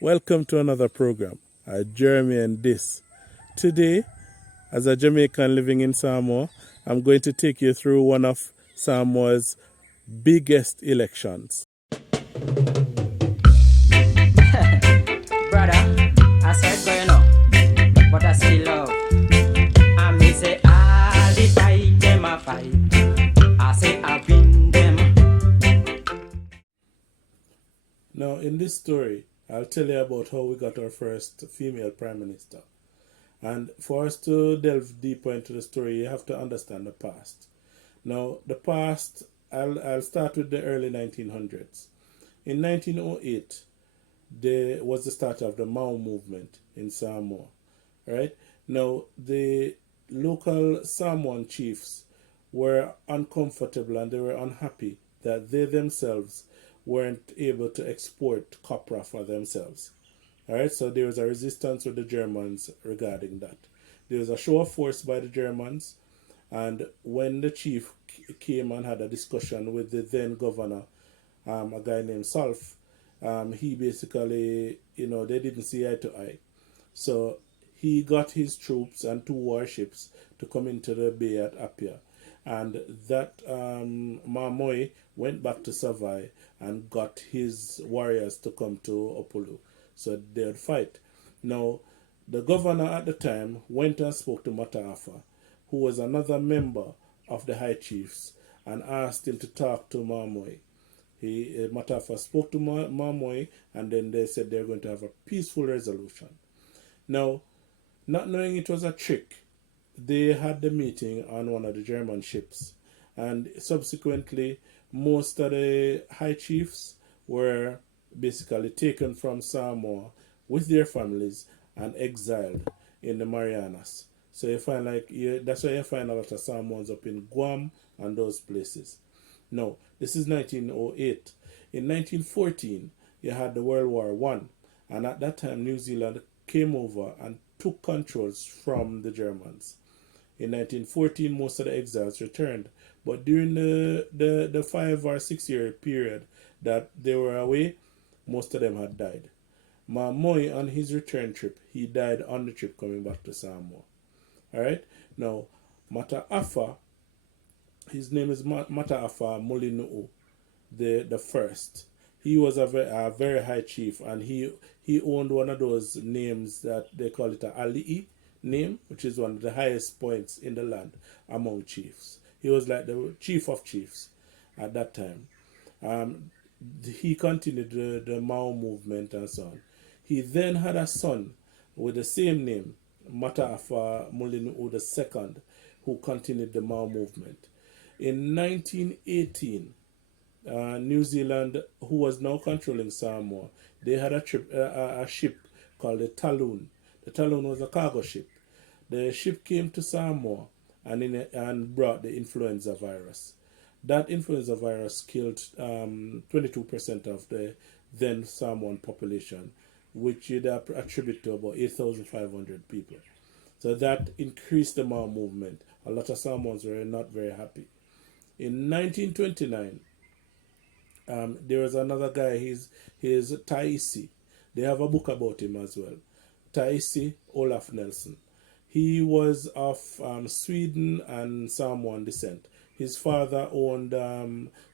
Welcome to another program, Jeremy and This. Today, as a Jamaican living in Samoa, I'm going to take you through one of Samoa's biggest elections. Brother, I said going on, but I still love. And me say all the fight them a fight. I say I win them. Now, in this story, I'll tell you about how we got our first female prime minister. And for us to delve deeper into the story, you have to understand the past. Now, the past, I'll start with the early 1900s. In 1908, there was the start of the Mao movement in Samoa. Right? Now, the local Samoan chiefs were uncomfortable and they were unhappy that they themselves weren't able to export copra for themselves. All right, so there was a resistance with the Germans regarding that. There was a show of force by the Germans, and when the chief came and had a discussion with the then governor, a guy named Sulf, he basically, they didn't see eye to eye. So he got his troops and 2 warships to come into the bay at Apia. And that Mamoi went back to Savai and got his warriors to come to Opulu. So they would fight. Now, the governor at the time went and spoke to Mataafa, who was another member of the High Chiefs, and asked him to talk to Mamoi. Mataafa spoke to Mamoi, and then they said they're going to have a peaceful resolution. Now, not knowing it was a trick, they had the meeting on one of the German ships, and subsequently most of the high chiefs were basically taken from Samoa with their families and exiled in the Marianas. So you find that's why you find a lot of Samoans up in Guam and those places. No, this is 1908. In 1914, you had the World War One, and at that time New Zealand came over and took controls from the Germans. In 1914, most of the exiles returned, but during the 5 or 6 year period that they were away, most of them had died. Mamoi, on his return trip, he died on the trip coming back to Samoa. Alright? Now, Mataafa, his name is Mataafa Mulinu'u, the first. He was a very high chief, and he owned one of those names that they call it a ali'i name, which is one of the highest points in the land among chiefs. He was like the chief of chiefs at that time. He continued the Mao movement and so on. He then had a son with the same name, Mataafa Mulinu'u II, who continued the Mao movement. In 1918, New Zealand, who was now controlling Samoa, they had a ship called the Talon. The Talon was a cargo ship. The ship came to Samoa and brought the influenza virus. That influenza virus killed 22% of the then Samoan population, which you'd attribute to about 8,500 people. So that increased the Mao movement. A lot of Samoans were not very happy. In 1929, there was another guy, he's Taisi. They have a book about him as well. Taisi Olaf Nelson. He was of Sweden and Samoan descent. His father owned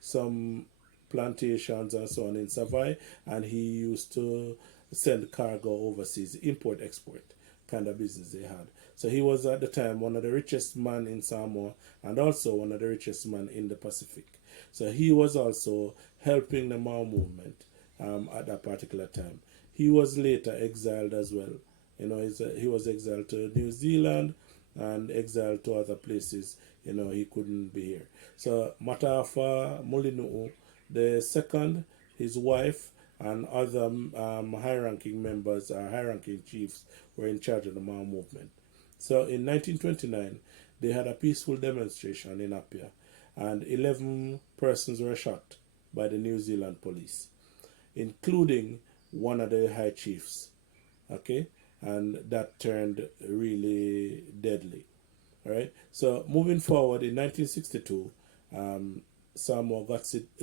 some plantations and so on in Savai, and he used to send cargo overseas, import-export kind of business they had. So he was at the time one of the richest men in Samoa and also one of the richest men in the Pacific. So he was also helping the Mao movement at that particular time. He was later exiled as well. He was exiled to New Zealand and exiled to other places. He couldn't be here. So Mataafa Mulinu'u, the second, his wife, and other high-ranking members, high-ranking chiefs were in charge of the Mao movement. So in 1929, they had a peaceful demonstration in Apia, and 11 persons were shot by the New Zealand police, including one of the high chiefs. Okay? And that turned really deadly. All right? So moving forward, in 1962, Samoa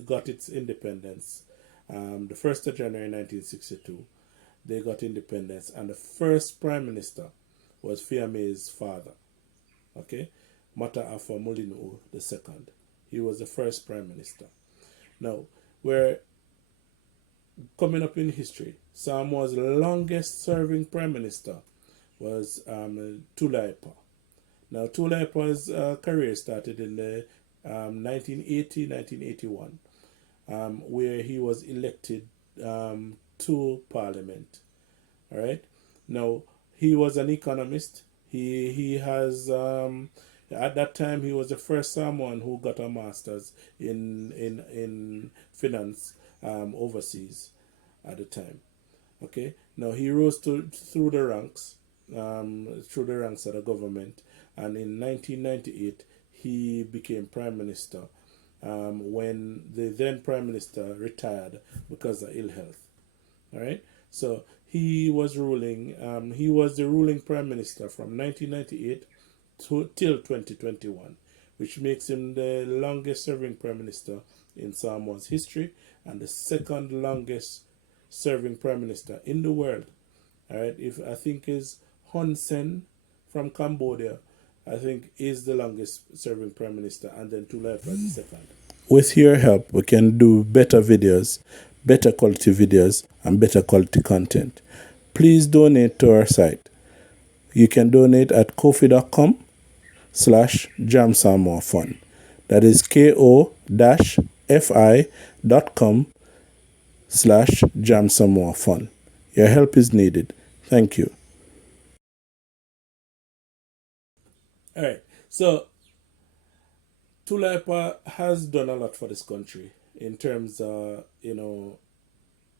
got its independence. The 1st of January 1962. they got independence, and the first prime minister was Fiame's father. Okay, Mataafa Mulinu II. He was the first prime minister. Now, we're coming up in history. Samoa's longest serving prime minister was Tuilaepa. Now, Tuilaepa's career started in the 1980, 1981, where he was elected to parliament. All right. Now, he was an economist. He has at that time he was the first Samoan who got a master's in finance overseas at the time. Okay. Now he rose through the ranks of the government, and in 1998 he became prime minister when the then prime minister retired because of ill health. All right. So he was ruling. He was the ruling prime minister from 1998 till 2021, which makes him the longest serving prime minister in Samoa's history and the second longest serving prime minister in the world. All right. If I think is Hun Sen from Cambodia, I think is the longest serving prime minister, and then Tuilaepa is the second. With your help, we can do better videos, better quality videos, and better quality content. Please donate to our site. You can donate at kofi.com/jamsamoafun. That is ko-fi.com/jamsamoafun. Your help is needed. Thank you. All right. So Tuilaepa has done a lot for this country in terms of,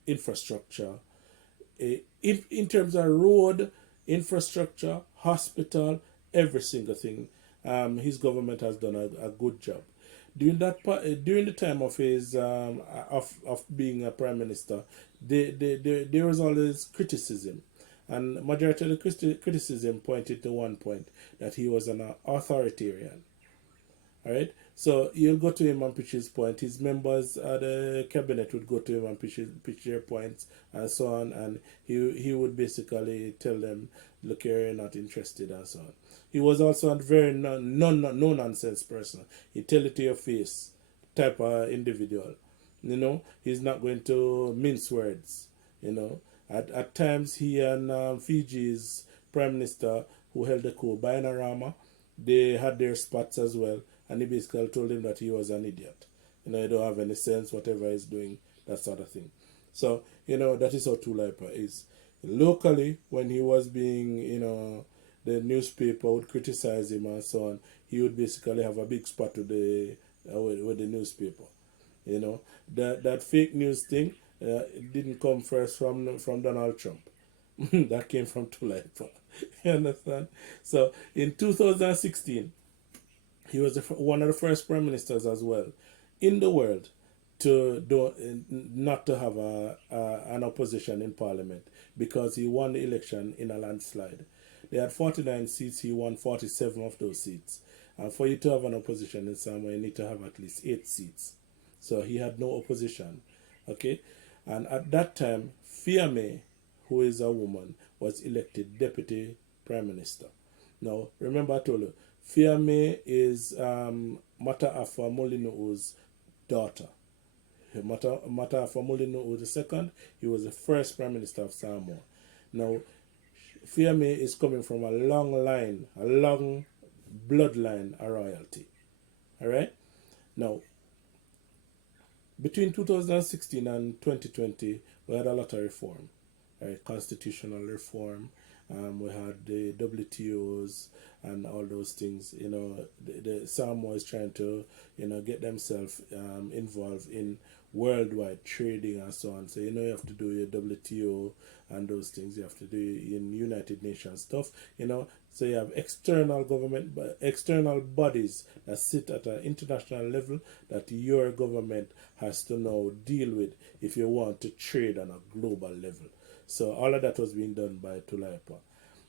infrastructure, in terms of road, infrastructure, hospital, every single thing. His government has done a good job. During the time of his of being a prime minister, there was always criticism, and majority of the criticism pointed to one point, that he was an authoritarian. All right. So you'll go to him and pitch his point. His members of the cabinet would go to him and pitch their points and so on. And he would basically tell them, look here, you're not interested and so on. He was also a very no nonsense person. He tell it to your face type of individual. He's not going to mince words. At times he and Fiji's prime minister, who held the coup, Bainimarama, they had their spots as well. And he basically told him that he was an idiot. You don't have any sense, whatever he's doing, that sort of thing. So, that is how Tuilaepa is. Locally, when he was being, the newspaper would criticize him and so on, he would basically have a big spot with the newspaper. That fake news thing, it didn't come first from Donald Trump. That came from Tuilaepa. You understand? So, in 2016, he was one of the first prime ministers as well in the world not to have an opposition in parliament, because he won the election in a landslide. They had 49 seats, he won 47 of those seats. And for you to have an opposition in Samoa, you need to have at least 8 seats. So he had no opposition. Okay? And at that time, Fiame, who is a woman, was elected deputy prime minister. Now, remember I told you, Fiame is Mataafa Mulinu'u's daughter. Mataafa Mulinu'u II, he was the first prime minister of Samoa. Now, Fiame is coming from a long line, a long bloodline of royalty. All right? Now, between 2016 and 2020, we had a lot of reform. Right? Constitutional reform. We had the WTOs and all those things. The Samoa is trying to, get themselves involved in worldwide trading and so on. So, you have to do your WTO and those things. You have to do in United Nations stuff. So you have external bodies that sit at an international level that your government has to now deal with if you want to trade on a global level. So all of that was being done by Tuilaepa.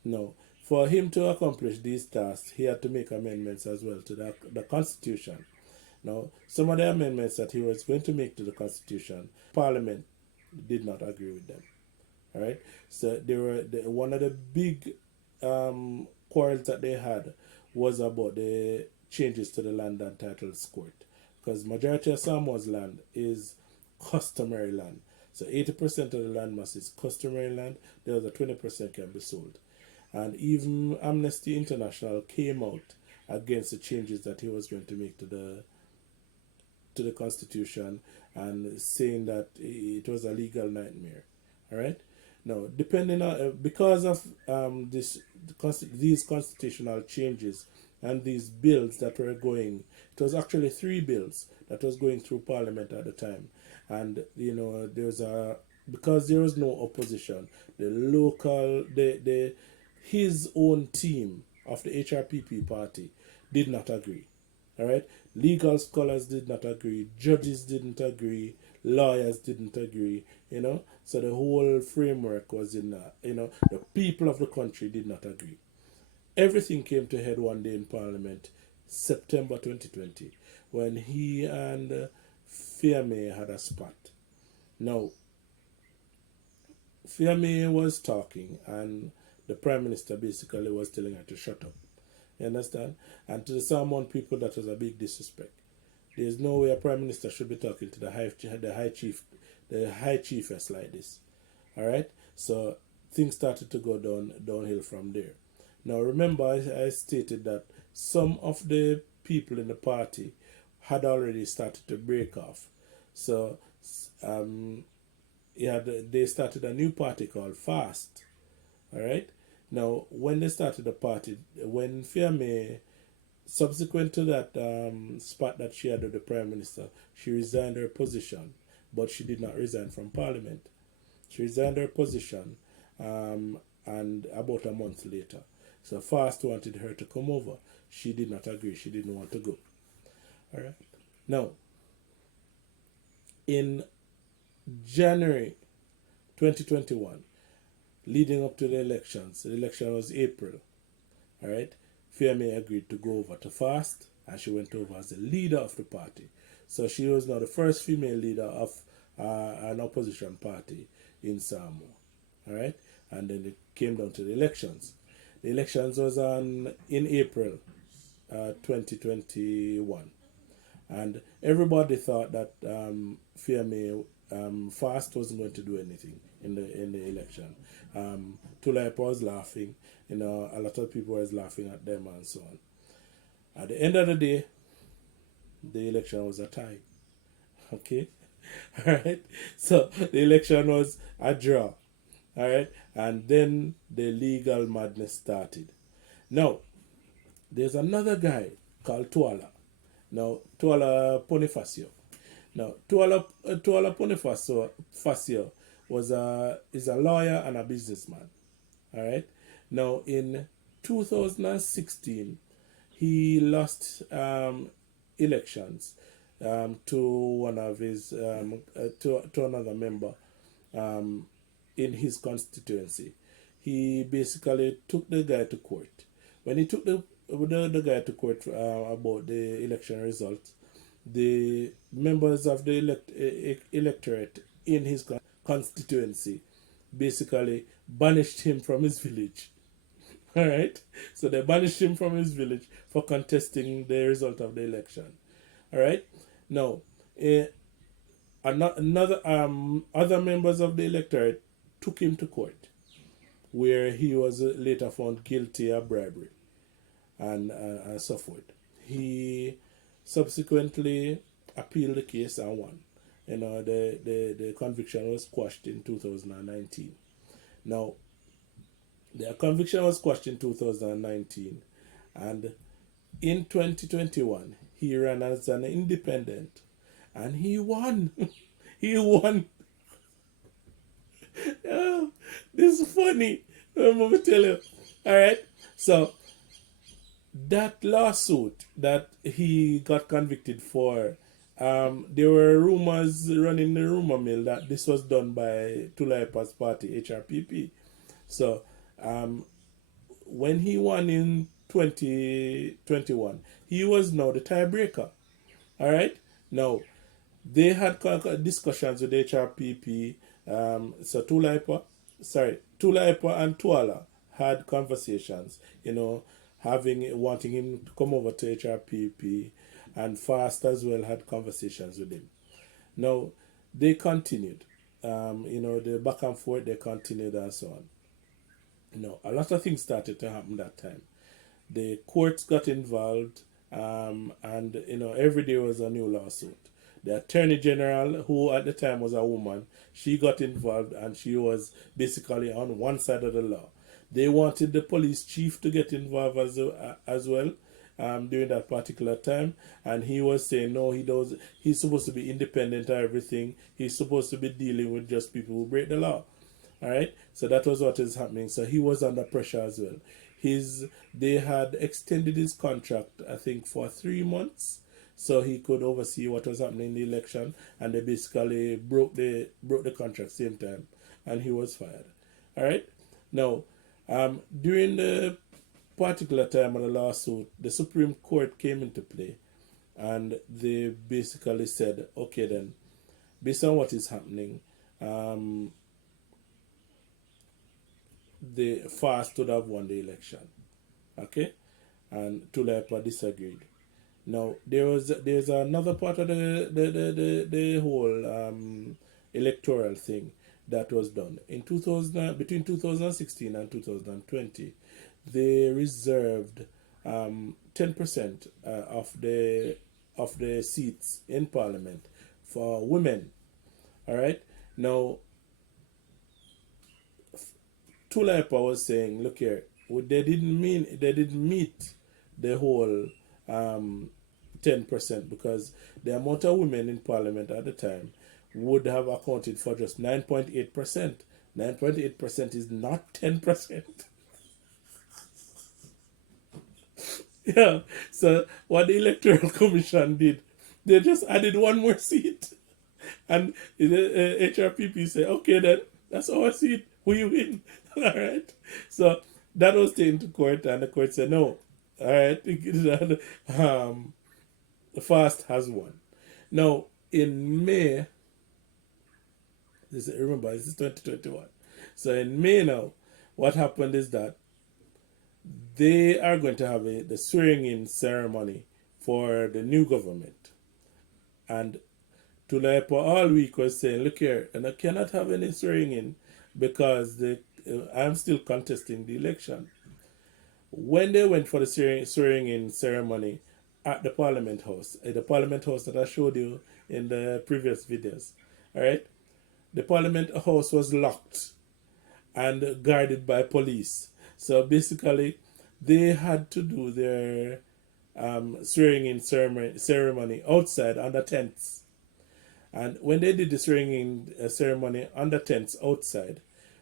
Now, for him to accomplish these tasks, he had to make amendments as well to the Constitution. Now, some of the amendments that he was going to make to the Constitution, Parliament did not agree with them. All right. So one of the big quarrels that they had was about the changes to the land and titles court, because majority of Samoa's land is customary land. So 80% of the land mass is customary land. The other 20% can be sold. And even Amnesty International came out against the changes that he was going to make to the constitution, and saying that it was a legal nightmare. All right. Now, depending on because of these constitutional changes and these bills that were going, it was actually three bills that was going through Parliament at the time, and there's a because there was no opposition, the his own team of the HRPP party did not agree. All right, legal scholars did not agree, judges didn't agree, lawyers didn't agree. So the whole framework was in that. The people of the country did not agree. Everything came to head one day in Parliament, September 2020, when he and Fiame had a spat. Now, Fiame was talking, and the Prime Minister basically was telling her to shut up. You understand? And to the Samoan people, that was a big disrespect. There's no way a Prime Minister should be talking to the high chiefess like this. All right? So things started to go downhill from there. Now, remember, I stated that some of the people in the party had already started to break off. So they started a new party called FAST. All right? Now, when they started the party, when Fiame, subsequent to that spat that she had with the Prime Minister, she resigned her position, but she did not resign from Parliament. She resigned her position, and about a month later. So FAST wanted her to come over. She did not agree. She didn't want to go. All right. Now, in January 2021, leading up to the elections, the election was April. All right. Fiame agreed to go over to FAST, and she went over as the leader of the party. So she was now the first female leader of an opposition party in Samoa. All right. And then it came down to the elections. The elections was in April 2021. And everybody thought that Fiame FAST wasn't going to do anything in the election. Tuilaepa was laughing. A lot of people was laughing at them and so on. At the end of the day, the election was a tie. Okay? Alright? So the election was a draw. Alright? And then the legal madness started. Now, there's another guy called Tuala. Now, Tuala Bonifacio. Now, Tuala Bonifacio is a lawyer and a businessman. Alright? Now, in 2016, he lost elections to one of his to another member in his constituency. He basically took the guy to court. When he took the guy to court about the election results, the members of the electorate in his constituency basically banished him from his village. All right, so they banished him from his village for contesting the result of the election. All right, now another other members of the electorate took him to court, where he was later found guilty of bribery and so forth. He subsequently appealed the case and won. The conviction was quashed in 2019. Now, the conviction was quashed in 2019, and in 2021 he ran as an independent, and he won. He won. Oh, this is funny. I'm going to tell you. All right. So that lawsuit that he got convicted for, there were rumors running the rumor mill that this was done by Tuilaepa's party, HRPP. So when he won in 2021, he was now the tiebreaker. All right. Now, they had discussions with HRPP. So Tuilaepa Tuilaepa and Tuala had conversations, wanting him to come over to HRPP, and Fast as well had conversations with him. Now, they continued. The back and forth, they continued and so on. A lot of things started to happen that time. The courts got involved, and every day was a new lawsuit. The attorney general, who at the time was a woman, she got involved, and she was basically on one side of the law. They wanted the police chief to get involved as well, during that particular time, and he was saying no, he's supposed to be independent of everything. He's supposed to be dealing with just people who break the law. All right, so that was what is happening. So he was under pressure as well. They had extended his contract, I think, for 3 months, so he could oversee what was happening in the election, and they basically broke the contract same time, and he was fired. All right, now, during the particular time of the lawsuit, the Supreme Court came into play, and they basically said, okay, then, based on what is happening, the Fast would have won the election, okay, and Tuilaepa disagreed. Now there's another part of the whole electoral thing that was done in 2000, between 2016 and 2020. They reserved 10% of the seats in Parliament for women. All right, now Tuilaepa was saying, look here, they didn't meet the whole 10%, because the amount of women in Parliament at the time would have accounted for just 9.8%. 9.8% is not 10%. Yeah, so what the Electoral Commission did, they just added one more seat. And the HRPP said, okay then, that's our seat, we win. All right. So that was taken to court, and the court said no. All right. The Fast has won. Now in May, this is 2021. So in May now, what happened is that they are going to have the swearing-in ceremony for the new government, and Tuilaepa all week was saying, look here, and I cannot have any swearing-in because I'm still contesting the election. When they went for the swearing-in ceremony at the Parliament House, that I showed you in the previous videos, all right, the Parliament House was locked and guarded by police. So basically, they had to do their swearing-in ceremony outside under tents. And when they did the swearing-in ceremony under tents outside,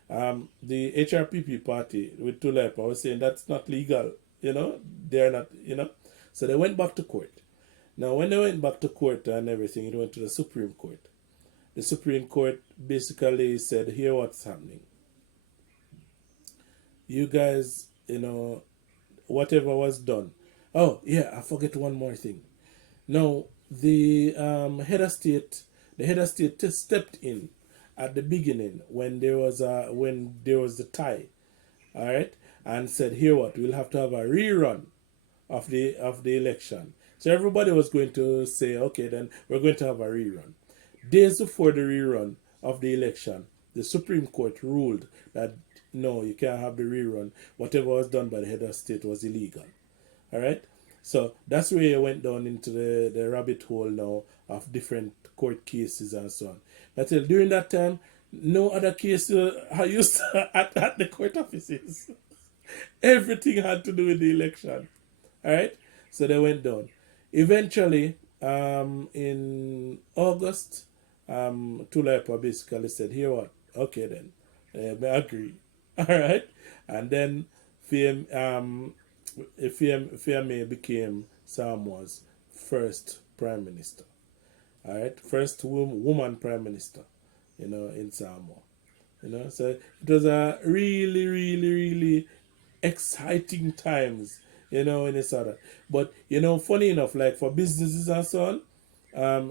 the HRPP party with Tuilaepa was saying that's not legal, they're not, So they went back to court. Now, when they went back to court and everything, it went to the Supreme Court. The Supreme Court basically said, here what's happening. You guys, whatever was done. Oh, yeah, I forget one more thing. Now, the head of state stepped in at the beginning when there was the tie, all right, and said, here what, we'll have to have a rerun of the election. So everybody was going to say, okay, then we're going to have a rerun. Days before the rerun of the election, the Supreme Court ruled that no, you can't have the rerun. Whatever was done by the head of state was illegal. All right? So that's where you went down into the rabbit hole now of different court cases and so on. But during that time, no other case are used at the court offices. Everything had to do with the election. All right? So they went down. Eventually, in August, Tuilaepa basically said, here what? Okay then. I agree. All right? And then Fiame became Samoa's first prime minister. All right? First woman prime minister, in Samoa. So it was a really, really, really exciting times, when you saw that. But, funny enough, like for businesses and so on,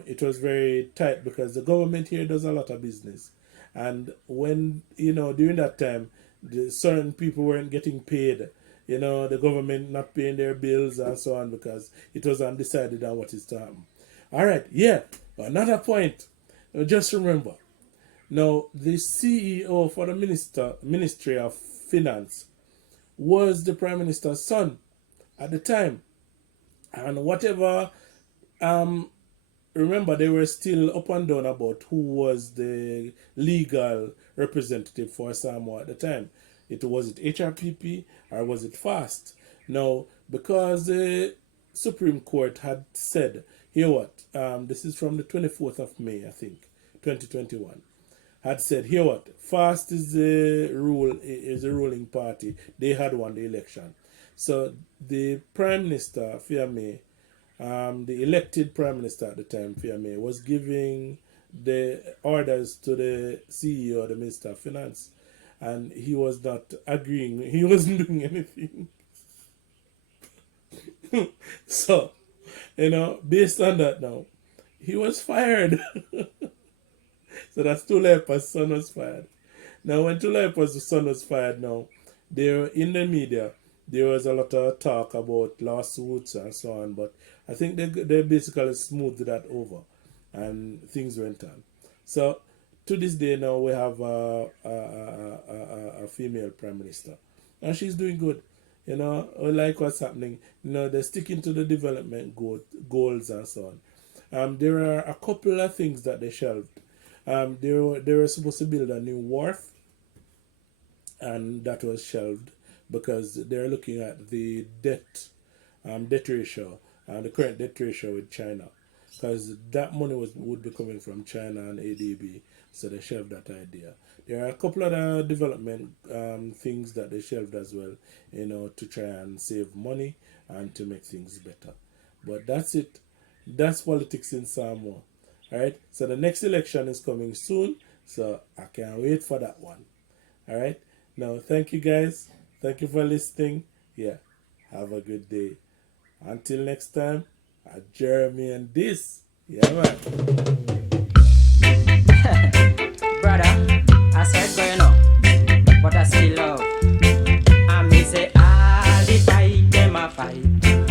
it was very tight because the government here does a lot of business. And when, during that time, certain people weren't getting paid. The government not paying their bills and so on because it was undecided on what is to happen. All right, yeah. Another point. Just remember. Now, the CEO for the Ministry of Finance was the Prime Minister's son at the time. And whatever, remember, they were still up and down about who was the legal representative for Samoa at the time. Was it HRPP or was it FAST? Now, because the Supreme Court had said, here what, this is from the 24th of May, I think, 2021, had said, here what, FAST is the ruling party. They had won the election. So the Prime Minister, Fiame, the elected Prime Minister at the time, Fiame, was giving the orders to the CEO, the Minister of Finance, and he was not agreeing. He wasn't doing anything. So, based on that now, he was fired. So that's Tuilaepa's son was fired. Now, when Tuilaepa's son was fired now, there in the media, there was a lot of talk about lawsuits and so on, but I think they basically smoothed that over and things went on. So, to this day now, we have a female prime minister, and she's doing good. I like what's happening. They're sticking to the development goals and so on. There are a couple of things that they shelved. They were supposed to build a new wharf, and that was shelved because they're looking at the debt ratio, the current debt ratio with China, because that money would be coming from China and ADB, so they shelved that idea. There are a couple other development things that they shelved as well, to try and save money and to make things better. But that's it. That's politics in Samoa. Alright, so the next election is coming soon, so I can't wait for that one. Alright, now thank you guys. Thank you for listening. Yeah, have a good day. Until next time, Jeremy and this. Yeah, man.